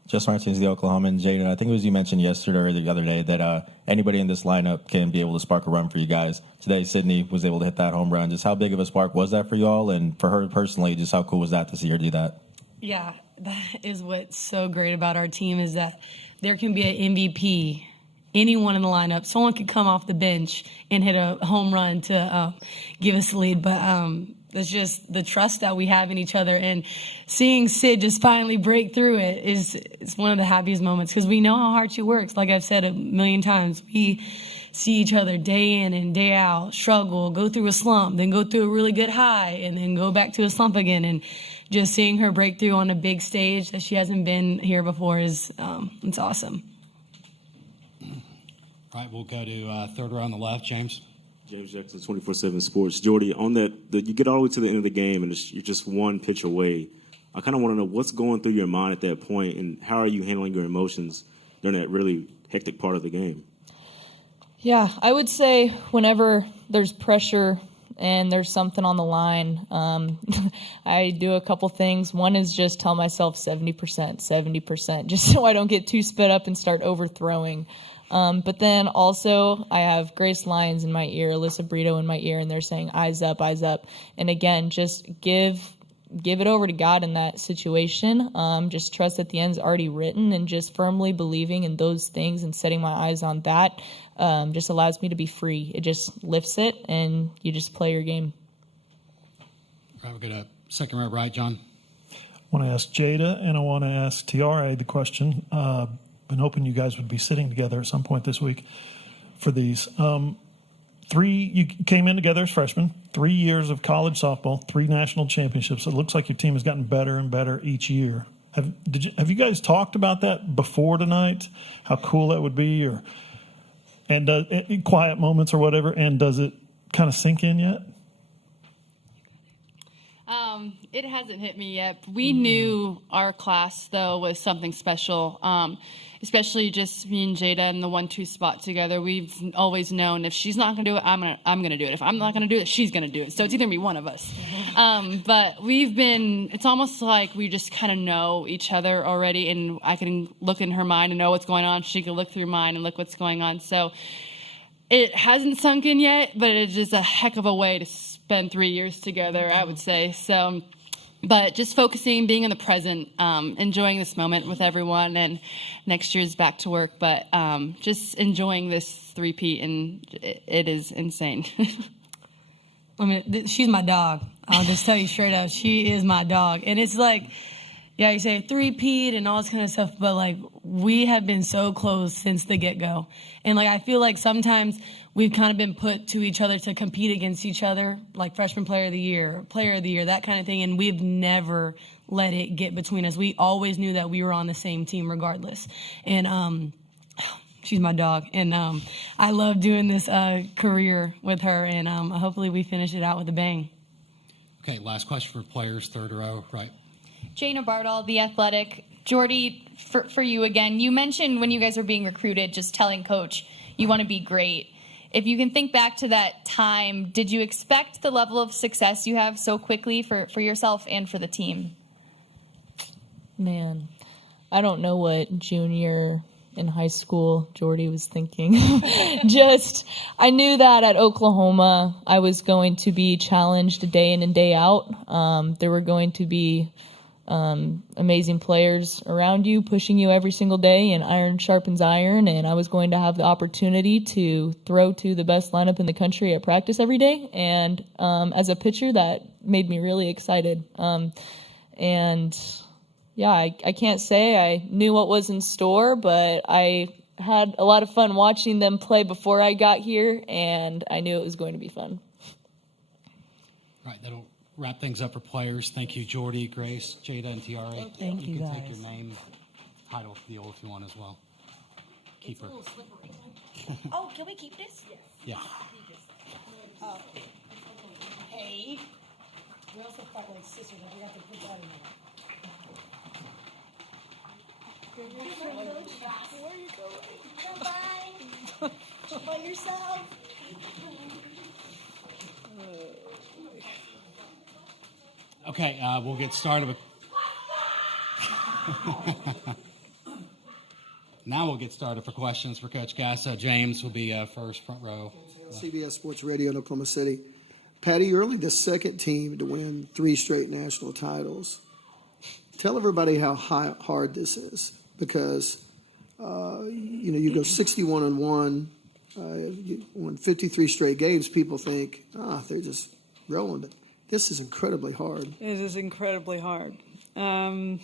Justin Martinez, the Oklahoman. Jaden, I think it was you mentioned yesterday or the other day that anybody in this lineup can be able to spark a run for you guys. Today, Sydney was able to hit that home run. Just how big of a spark was that for you all? And for her personally, just how cool was that to see her do that? Yeah, that is what's so great about our team is that there can be an MVP, anyone in the lineup. Someone could come off the bench and hit a home run to give us the lead. But it's just the trust that we have in each other. And seeing Sid just finally break through it's one of the happiest moments because we know how hard she works. Like I've said a million times, we see each other day in and day out, struggle, go through a slump, then go through a really good high, and then go back to a slump again. And just seeing her break through on a big stage that she hasn't been here before is it's awesome. All right, we'll go to third row on the left, James. James Jackson, 24/7 Sports. Jordy, on that, you get all the way to the end of the game, and you're just one pitch away. I kind of want to know what's going through your mind at that point, and how are you handling your emotions during that really hectic part of the game? Yeah, I would say whenever there's pressure and there's something on the line, I do a couple things. One is just tell myself 70%, just so I don't get too sped up and start overthrowing. But then also I have Grace Lyons in my ear, Alyssa Brito in my ear, and they're saying eyes up, eyes up. And again, just give it over to God in that situation. Just trust that the end's already written, and just firmly believing in those things and setting my eyes on that just allows me to be free. It just lifts it, and you just play your game. All right, we'll go to second row right, John. I want to ask Jada, and I want to ask Tiara the question. Been hoping you guys would be sitting together at some point this week for these. You came in together as freshmen, 3 years of college softball, 3 national championships. It looks like your team has gotten better and better each year. Have you guys talked about that before tonight? How cool that would be, and quiet moments or whatever? And does it kind of sink in yet? It hasn't hit me yet. We knew our class, though, was something special, especially just me and Jada in the 1-2 spot together. We've always known if she's not going to do it, I'm going to do it. If I'm not going to do it, she's going to do it. So it's either going to be one of us. But it's almost like we just kind of know each other already, and I can look in her mind and know what's going on. She can look through mine and look what's going on. So it hasn't sunk in yet, but it's just a heck of a way to spend 3 years together, I would say. So, but just focusing, being in the present, enjoying this moment with everyone, and next year's back to work. But just enjoying this three-peat, and it is insane. I mean, she's my dog. I'll just tell you straight up, she is my dog. And it's like, yeah, you say three-peat and all this kind of stuff, but like we have been so close since the get-go. And like I feel like sometimes we've kind of been put to each other to compete against each other, like freshman player of the year, that kind of thing, and we've never let it get between us. We always knew that we were on the same team regardless. And she's my dog, and I love doing this career with her, and hopefully we finish it out with a bang. Okay, last question for players, third row, right. Jana Bardall, The Athletic. Jordy, for you again, you mentioned when you guys were being recruited, just telling coach you want to be great. If you can think back to that time, did you expect the level of success you have so quickly for yourself and for the team? Man, I don't know what junior in high school Jordy was thinking. I knew that at Oklahoma I was going to be challenged day in and day out. There were going to be amazing players around you, pushing you every single day, and iron sharpens iron, and I was going to have the opportunity to throw to the best lineup in the country at practice every day, and as a pitcher, that made me really excited. And yeah, I can't say I knew what was in store, but I had a lot of fun watching them play before I got here, and I knew it was going to be fun. All right, that'll wrap things up for players. Thank you, Jordy, Grace, Jada, and Tiara. Thank you, can guys. take your name, title, deal if you want as well. Keep her. Oh, can we keep this? Yeah. Oh. Hey. We also felt like sisters. I forgot to put that in there. Where are you going? Bye-bye. By yourself. Okay, we'll get started with. Now we'll get started for questions for Coach Gasso. James will be first, front row. CBS Sports Radio in Oklahoma City. Patty, you're only the second team to win 3 straight national titles. Tell everybody how hard this is, because you go 61-1, you won 53 straight games. People think, they're just rolling, but this is incredibly hard. It is incredibly hard. I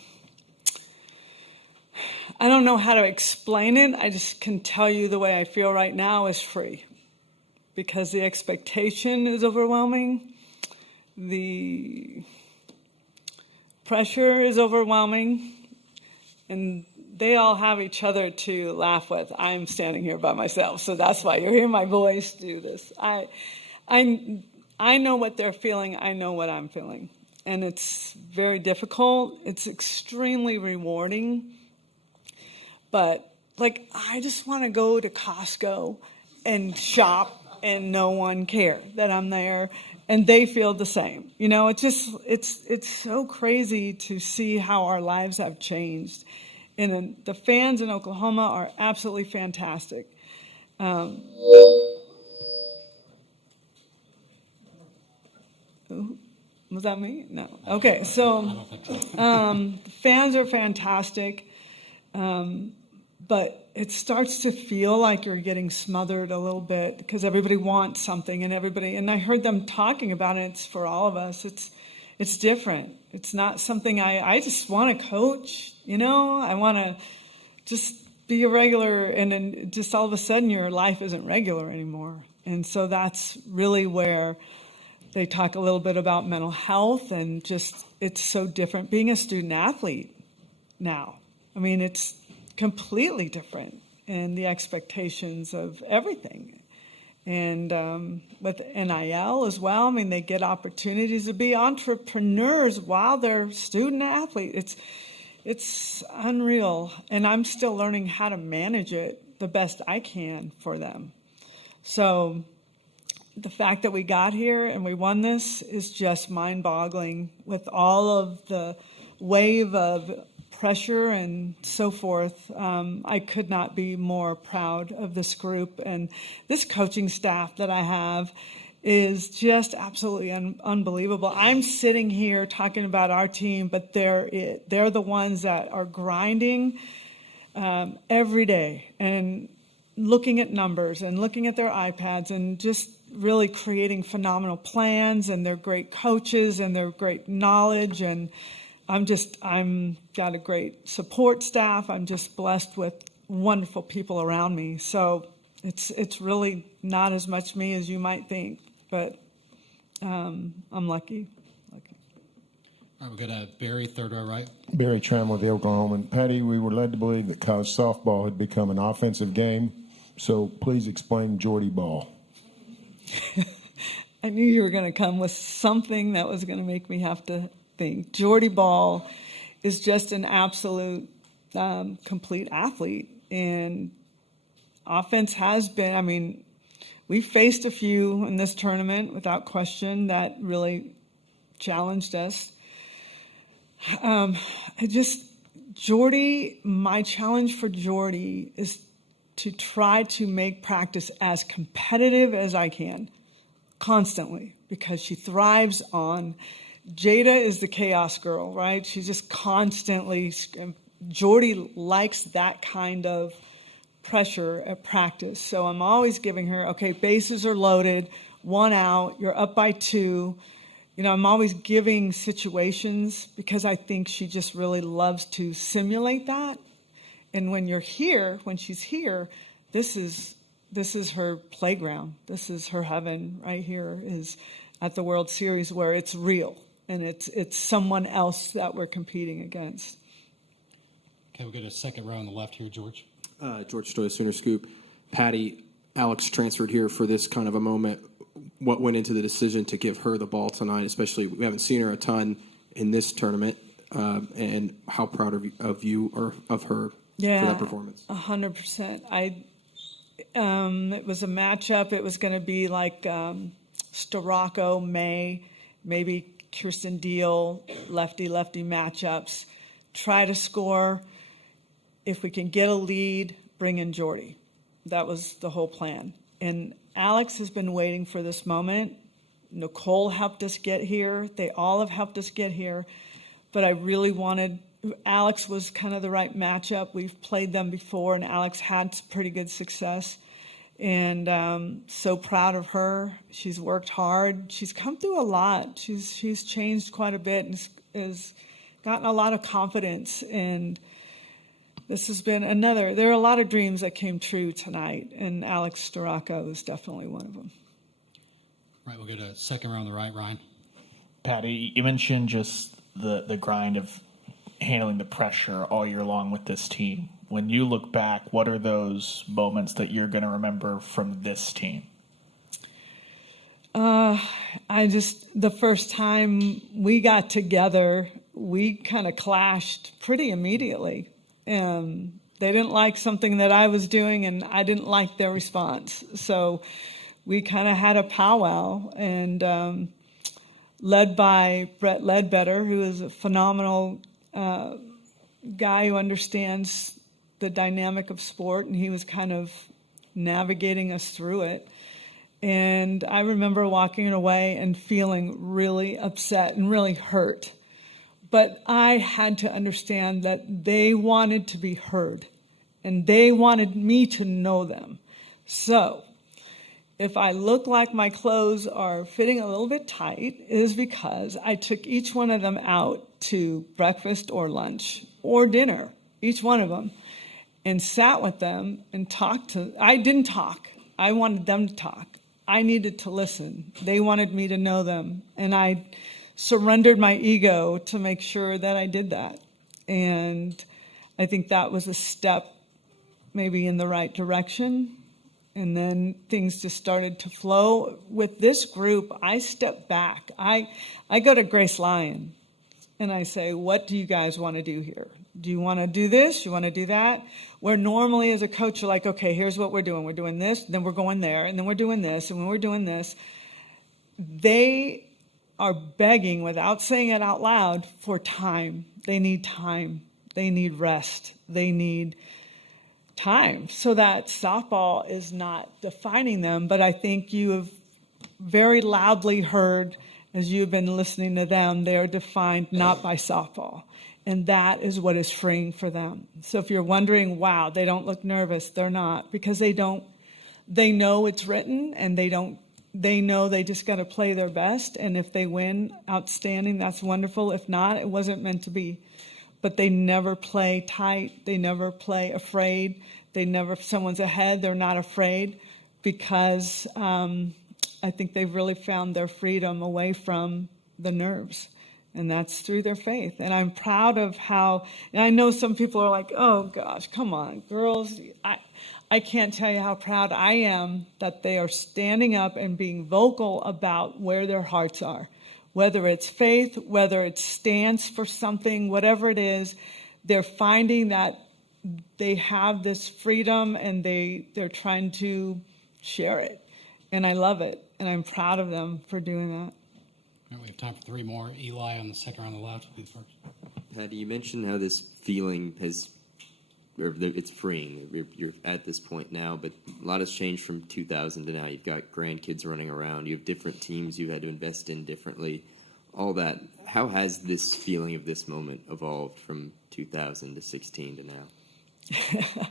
don't know how to explain it. I just can tell you the way I feel right now is free, because the expectation is overwhelming. The pressure is overwhelming, and they all have each other to laugh with. I'm standing here by myself, so that's why you hear my voice do this. I know what they're feeling. I know what I'm feeling. And it's very difficult. It's extremely rewarding. But, I just want to go to Costco and shop and no one care that I'm there. And they feel the same. It's so crazy to see how our lives have changed. And the fans in Oklahoma are absolutely fantastic. Was that me? No. Okay, so fans are fantastic, but it starts to feel like you're getting smothered a little bit because everybody wants something, and I heard them talking about it. It's for all of us. It's different. It's not something I just want to coach. I want to just be a regular, and then just all of a sudden your life isn't regular anymore, and so that's really where. They talk a little bit about mental health, and just it's so different being a student athlete now. I mean, it's completely different in the expectations of everything. And with NIL as well, I mean, they get opportunities to be entrepreneurs while they're student athletes. It's unreal, and I'm still learning how to manage it the best I can for them. So the fact that we got here and we won this is just mind-boggling, with all of the wave of pressure and so forth. I could not be more proud of this group, and this coaching staff that I have is just absolutely unbelievable. I'm sitting here talking about our team, but they're the ones that are grinding every day and looking at numbers and looking at their iPads and just really creating phenomenal plans, and they're great coaches and they're great knowledge, and I'm got a great support staff. I'm just blessed with wonderful people around me. So it's really not as much me as you might think, but I'm lucky. All right, we'll go to Barry, third row right. Barry Tram with the Oklahoma. Patty, we were led to believe that college softball had become an offensive game, so please explain Jordy ball. I knew you were going to come with something that was going to make me have to think. Jordy Ball is just an absolute complete athlete, and offense has been, I mean, we faced a few in this tournament without question that really challenged us. Jordy, my challenge for Jordy is to try to make practice as competitive as I can, constantly, because she thrives on. Jada is the chaos girl, right? She's just constantly. Jordy likes that kind of pressure at practice. So I'm always giving her, okay, bases are loaded, 1 out, you're up by 2. You know, I'm always giving situations because I think she just really loves to simulate that. And when she's here, this is her playground. This is her heaven right here, is at the World Series, where it's real and it's someone else that we're competing against. Okay, we'll go to second row on the left here, George. George Stoya, Sooner Scoop. Patty, Alex transferred here for this kind of a moment. What went into the decision to give her the ball tonight, especially we haven't seen her a ton in this tournament, and how proud of you or of her for that performance? 100%. It was a matchup. It was going to be like Storako, May, maybe Kirsten Deal, lefty-lefty matchups. Try to score. If we can get a lead, bring in Jordy. That was the whole plan. And Alex has been waiting for this moment. Nicole helped us get here. They all have helped us get here. But I really wanted, Alex was kind of the right matchup. We've played them before, and Alex had pretty good success. And so proud of her. She's worked hard. She's come through a lot. She's changed quite a bit and has gotten a lot of confidence. And this has been there are a lot of dreams that came true tonight, and Alex Storako is definitely one of them. Right, we'll go to second row on the right, Ryan. Patty, you mentioned just the grind of handling the pressure all year long with this team. When you look back, what are those moments that you're going to remember from this team? The first time we got together, we kind of clashed pretty immediately. They didn't like something that I was doing, and I didn't like their response. So we kind of had a powwow, and led by Brett Ledbetter, who is a phenomenal guy who understands the dynamic of sport, and he was kind of navigating us through it. And I remember walking away and feeling really upset and really hurt. But I had to understand that they wanted to be heard, and they wanted me to know them. So if I look like my clothes are fitting a little bit tight, it is because I took each one of them out to breakfast or lunch or dinner, each one of them, and sat with them and I didn't talk. I wanted them to talk. I needed to listen. They wanted me to know them, and I surrendered my ego to make sure that I did that. And I think that was a step maybe in the right direction. And then things just started to flow. With this group, I stepped back. I go to Grace Lyon and I say, what do you guys want to do here? Do you want to do this? You want to do that? Where normally as a coach, you're like, okay, here's what we're doing. We're doing this, then we're going there, and then we're doing this, and when we're doing this. They are begging, without saying it out loud, for time. They need time. They need rest. They need time, so that softball is not defining them. But I think you have very loudly heard, as you've been listening to them, they are defined not by softball. And that is what is freeing for them. So if you're wondering, wow, they don't look nervous, they're not, because they know it's written, and they don't they know they just got to play their best. And if they win, outstanding, that's wonderful. If not, it wasn't meant to be. But they never play tight. They never play afraid. If someone's ahead, they're not afraid, because I think they've really found their freedom away from the nerves. And that's through their faith. And I'm proud of how, and I know some people are like, oh gosh, come on, girls. I can't tell you how proud I am that they are standing up and being vocal about where their hearts are. Whether it's faith, whether it's stance for something, whatever it is, they're finding that they have this freedom and they're trying to share it. And I love it. And I'm proud of them for doing that. All right, we have time for 3 more. Eli on the second row on the left will be the first. Patty, you mentioned how this feeling it's freeing. You're at this point now, but a lot has changed from 2000 to now. You've got grandkids running around. You have different teams you've had to invest in differently. All that. How has this feeling of this moment evolved from 2000 to 16 to now?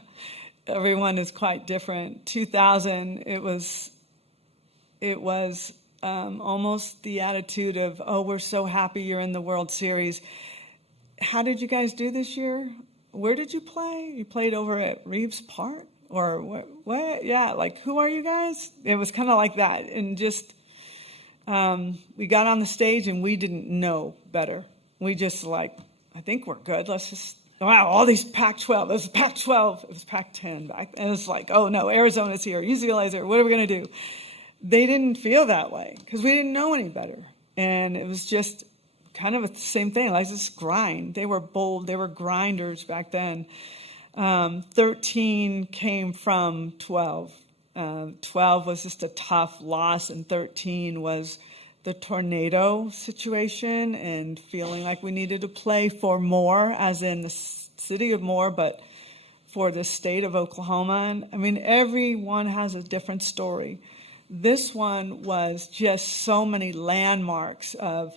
Everyone is quite different. 2000, it was almost the attitude of, oh, we're so happy you're in the World Series. How did you guys do this year? Where did you play? You played over at Reeves Park? Or what? Yeah, like, who are you guys? It was kind of like that. And just, we got on the stage and we didn't know better. We just I think we're good. Let's just, wow, all these Pac-12. It was Pac-12. It was Pac-10 back then. It was like, oh no, Arizona's here, UCLA's here. What are we going to do? They didn't feel that way because we didn't know any better. And it was just kind of the same thing, like this grind. They were bold. They were grinders back then. 13 came from 12. 12 was just a tough loss, and 13 was the tornado situation and feeling like we needed to play for more, as in the city of more, but for the state of Oklahoma. And I mean, everyone has a different story. This one was just so many landmarks of,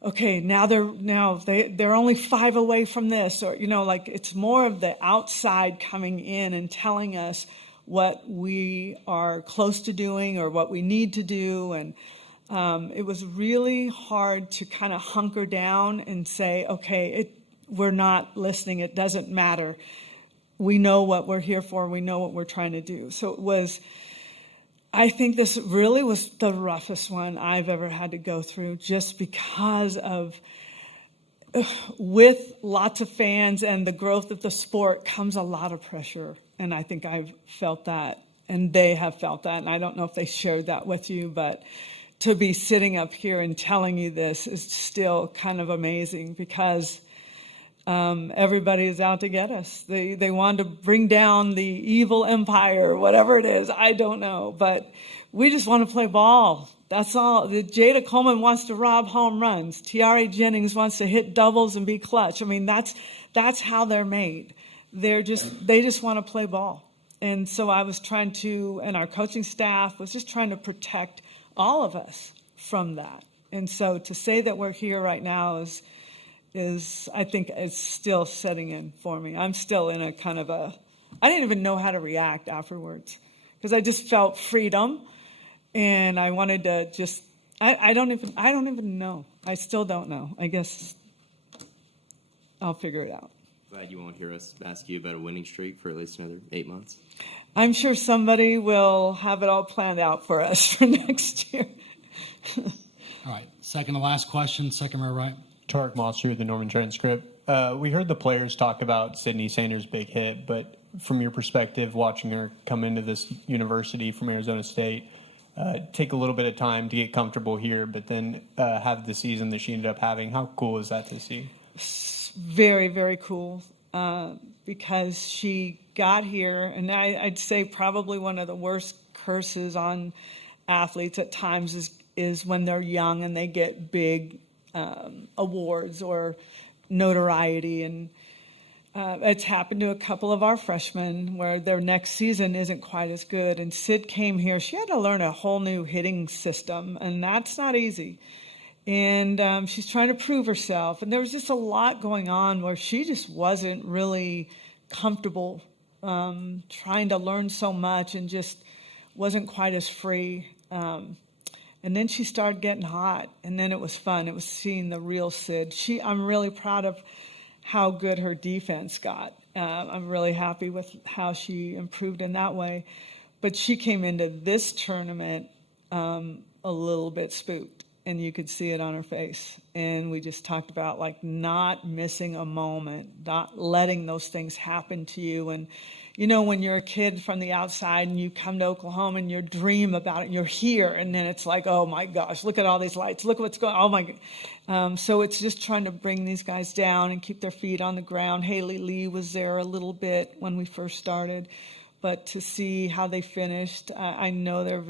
okay, now they're only 5 away from this, or like it's more of the outside coming in and telling us what we are close to doing or what we need to do. And it was really hard to kind of hunker down and say, okay, we're not listening. It doesn't matter. We know what we're here for. We know what we're trying to do. So it was, I think this really was the roughest one I've ever had to go through, just because of, with lots of fans and the growth of the sport comes a lot of pressure. And I think I've felt that, and they have felt that. And I don't know if they shared that with you, but to be sitting up here and telling you this is still kind of amazing, because everybody is out to get us. They want to bring down the evil empire, whatever it is. I don't know, but we just want to play ball. That's all. Jada Coleman wants to rob home runs. Tiare Jennings wants to hit doubles and be clutch. I mean, that's how they're made. They just want to play ball. And so I was trying to, and our coaching staff was just trying to protect all of us from that. And so to say that we're here right now is I think it's still setting in for me. I'm still in a kind of I didn't even know how to react afterwards, because I just felt freedom, and I wanted to just, I don't even know. I still don't know. I guess I'll figure it out. Glad you won't hear us ask you about a winning streak for at least another 8 months. I'm sure somebody will have it all planned out for us for next year. All right, second to last question, second row right. Tarek Monster, the Norman Transcript. We heard the players talk about Sydney Sanders' big hit, but from your perspective, watching her come into this university from Arizona State, take a little bit of time to get comfortable here, but then have the season that she ended up having. How cool is that to see? Very, very cool, because she got here, and I'd say probably one of the worst curses on athletes at times is when they're young and they get big awards or notoriety. And it's happened to a couple of our freshmen where their next season isn't quite as good. And Sid came here. She had to learn a whole new hitting system, and that's not easy. And she's trying to prove herself. And there was just a lot going on where she just wasn't really comfortable trying to learn so much, and just wasn't quite as free. And then she started getting hot, and then it was fun. It was seeing the real Sid. I'm really proud of how good her defense got. I'm really happy with how she improved in that way. But she came into this tournament a little bit spooked, and you could see it on her face. And we just talked about like not missing a moment, not letting those things happen to you. And you know, when you're a kid from the outside and you come to Oklahoma and you dream about it, and you're here, and then it's like, oh my gosh, look at all these lights, look what's going on, oh my God. So it's just trying to bring these guys down and keep their feet on the ground. Haley Lee was there a little bit when we first started, but to see how they finished, I know they're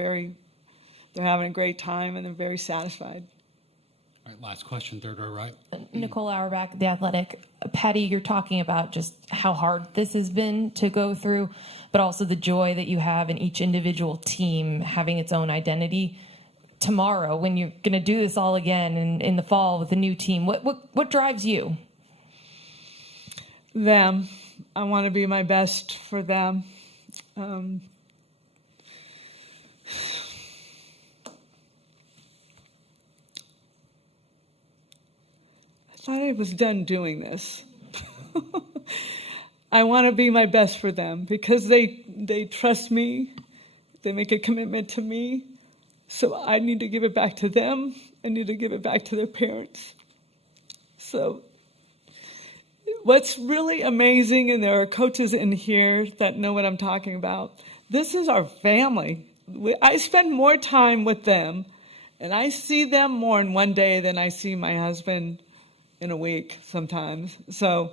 having a great time and they're very satisfied. All right, last question, third row right. Nicole Auerbach, The Athletic. Patty, you're talking about just how hard this has been to go through, but also the joy that you have in each individual team having its own identity. Tomorrow, when you're going to do this all again in the fall with a new team, what drives you? Them. I want to be my best for them. I thought I was done doing this. I want to be my best for them because they trust me. They make a commitment to me. So I need to give it back to them. I need to give it back to their parents. So what's really amazing, and there are coaches in here that know what I'm talking about, this is our family. I spend more time with them, and I see them more in one day than I see my husband in a week sometimes. So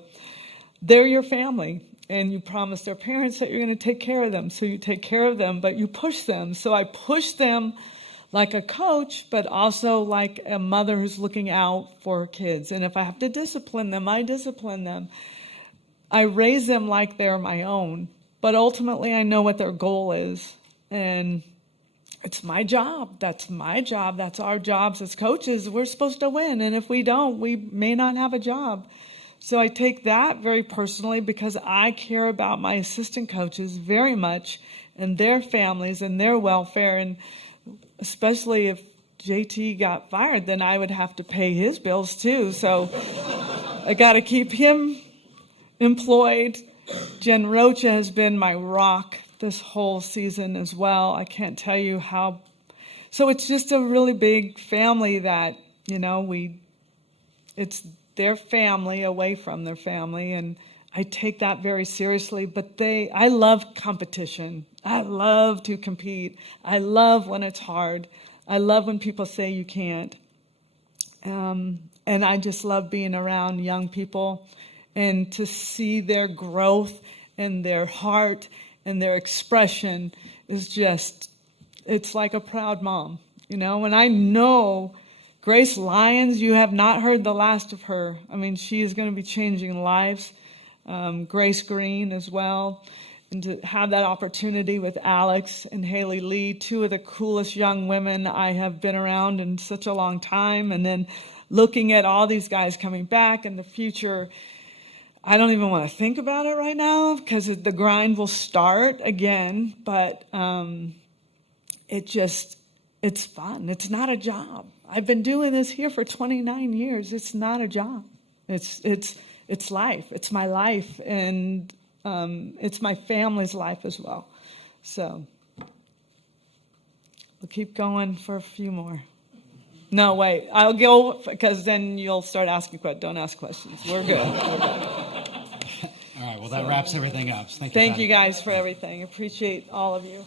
they're your family, and you promise their parents that you're going to take care of them. So you take care of them, but you push them. So I push them like a coach, but also like a mother who's looking out for her kids. And if I have to discipline them, I discipline them. I raise them like they're my own, but ultimately I know what their goal is. And it's my job. That's my job. That's our jobs as coaches. We're supposed to win. And if we don't, we may not have a job. So I take that very personally because I care about my assistant coaches very much and their families and their welfare. And especially if JT got fired, then I would have to pay his bills too. So I got to keep him employed. Jen Rocha has been my rock this whole season as well. I can't tell you how. So it's just a really big family that, you know, it's their family away from their family, and I take that very seriously. But I love competition. I love to compete. I love when it's hard. I love when people say you can't. And I just love being around young people and to see their growth and their heart and their expression is just, it's like a proud mom, you know. And I know Grace Lyons, you have not heard the last of her. I mean, she is going to be changing lives. Grace Green as well. And to have that opportunity with Alex and Haley Lee, two of the coolest young women I have been around in such a long time. And then looking at all these guys coming back in the future, I don't even want to think about it right now because the grind will start again. But it's fun. It's not a job. I've been doing this here for 29 years. It's not a job. It's life. It's my life, and it's my family's life as well. So we'll keep going for a few more. No, wait. I'll go because then you'll start asking questions. Don't ask questions. We're good. All right. Well, that wraps everything up. Thank you. Thank Patty. you guys for everything. Appreciate all of you.